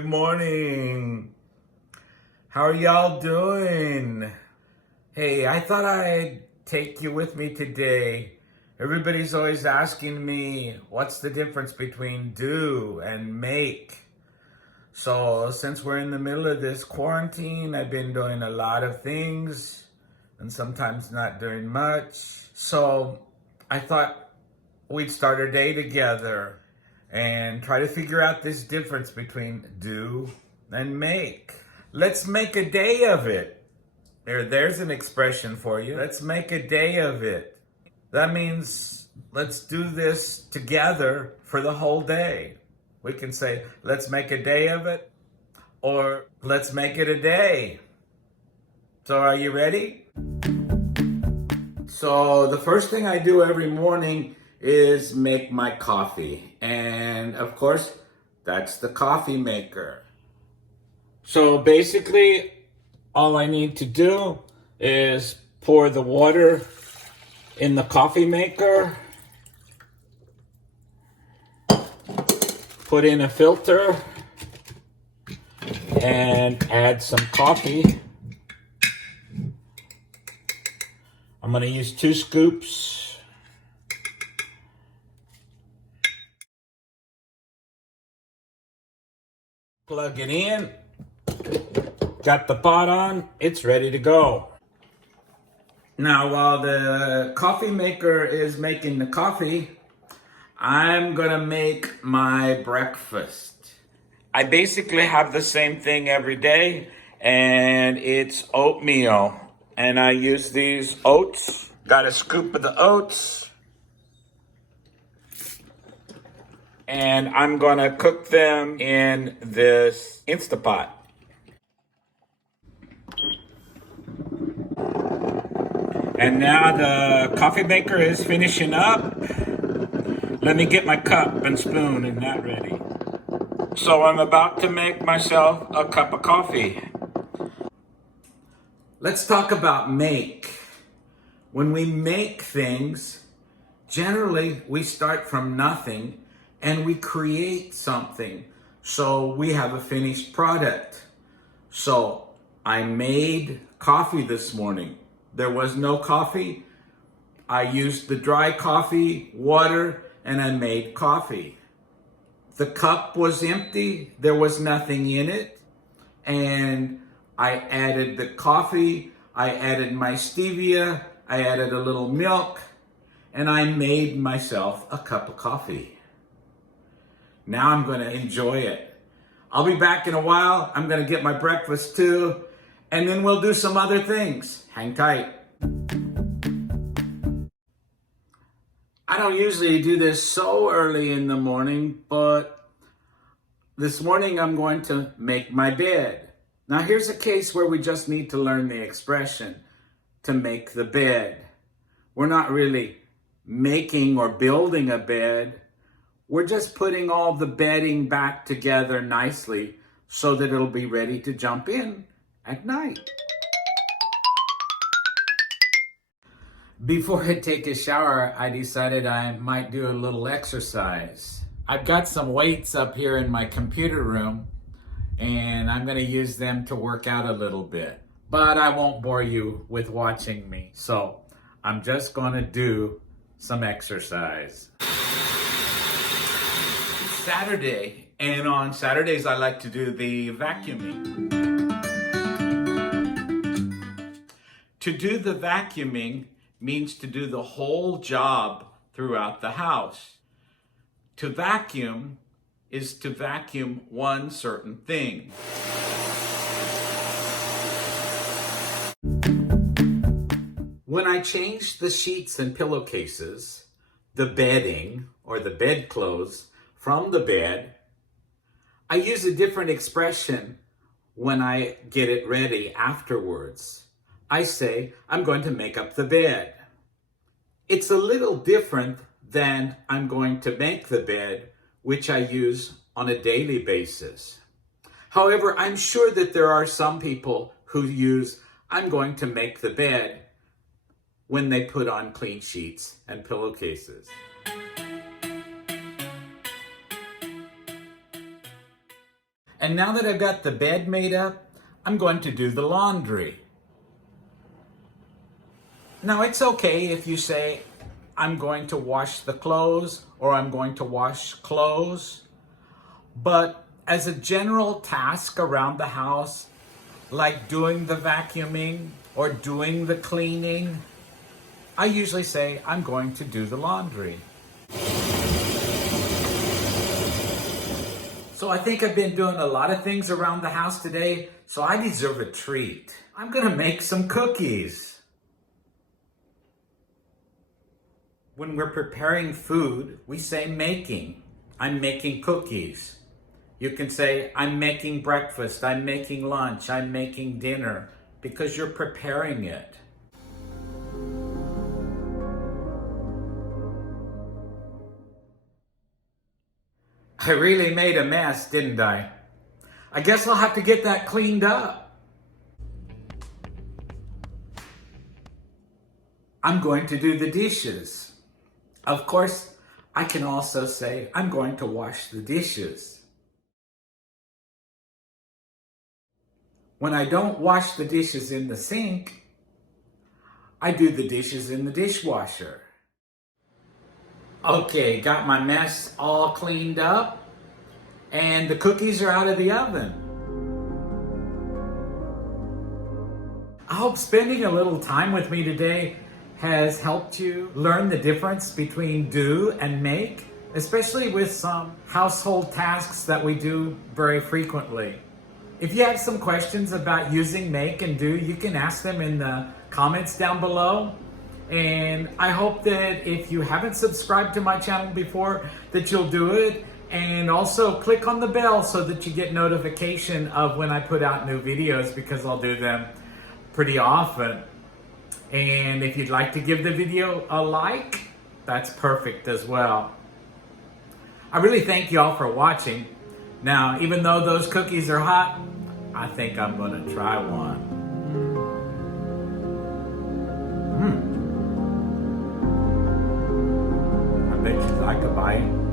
Good morning. How are y'all doing? Hey, I thought I'd take you with me today. Everybody's always asking me, what's the difference between do and make? So, since we're in the middle of this quarantine, I've been doing a lot of things and sometimes not doing much. So, I thought we'd start our day together and try to figure out this difference between do and make. Let's make a day of it. There's an expression for you. Let's make a day of it. That means let's do this together for the whole day. We can say, let's make a day of it, or let's make it a day. So are you ready? So the first thing I do every morning is make my coffee. And of course, that's the coffee maker. So basically, all I need to do is pour the water in the coffee maker, put in a filter, and add some coffee. I'm going to use 2 scoops. Plug it in. Got the pot on. It's ready to go. Now, while the coffee maker is making the coffee, I'm going to make my breakfast. I basically have the same thing every day, and it's oatmeal. And I use these oats. Got a scoop of the oats. And I'm gonna cook them in this Instapot. And now the coffee maker is finishing up. Let me get my cup and spoon and that ready. So I'm about to make myself a cup of coffee. Let's talk about make. When we make things, generally we start from nothing and we create something. So we have a finished product. So I made coffee this morning. There was no coffee. I used the dry coffee, water, and I made coffee. The cup was empty. There was nothing in it. And I added the coffee. I added my stevia. I added a little milk. And I made myself a cup of coffee. Now I'm going to enjoy it. I'll be back in a while. I'm going to get my breakfast too. And then we'll do some other things. Hang tight. I don't usually do this so early in the morning, but this morning I'm going to make my bed. Now here's a case where we just need to learn the expression to make the bed. We're not really making or building a bed. We're just putting all the bedding back together nicely so that it'll be ready to jump in at night. Before I take a shower, I decided I might do a little exercise. I've got some weights up here in my computer room, and I'm going to use them to work out a little bit. But I won't bore you with watching me, so I'm just going to do some exercise. Saturday, and on Saturdays I like to do the vacuuming. To do the vacuuming means to do the whole job throughout the house. To vacuum is to vacuum one certain thing. When I change the sheets and pillowcases, the bedding or the bedclothes from the bed, I use a different expression when I get it ready afterwards. I say, I'm going to make up the bed. It's a little different than I'm going to make the bed, which I use on a daily basis. However, I'm sure that there are some people who use, I'm going to make the bed when they put on clean sheets and pillowcases. And And now that I've got the bed made up, I'm going to do the laundry. Now it's okay if you say, I'm going to wash the clothes or I'm going to wash clothes. But as a general task around the house, like doing the vacuuming or doing the cleaning, I usually say, I'm going to do the laundry. So I think I've been doing a lot of things around the house today, so I deserve a treat. I'm gonna make some cookies. When we're preparing food, we say making. I'm making cookies. You can say, I'm making breakfast, I'm making lunch, I'm making dinner, because you're preparing it. I really made a mess, didn't I? I guess I'll have to get that cleaned up. I'm going to do the dishes. Of course, I can also say, I'm going to wash the dishes. When I don't wash the dishes in the sink, I do the dishes in the dishwasher. Okay, got my mess all cleaned up, and the cookies are out of the oven. I hope spending a little time with me today has helped you learn the difference between do and make, especially with some household tasks that we do very frequently. If you have some questions about using make and do, you can ask them in the comments down below. And I hope that if you haven't subscribed to my channel before, that you'll do it. And also click on the bell so that you get notification of when I put out new videos, because I'll do them pretty often. And if you'd like to give the video a like, that's perfect as well. I really thank you all for watching. Now, even though those cookies are hot, I think I'm gonna try one. I bet you'd like a bite.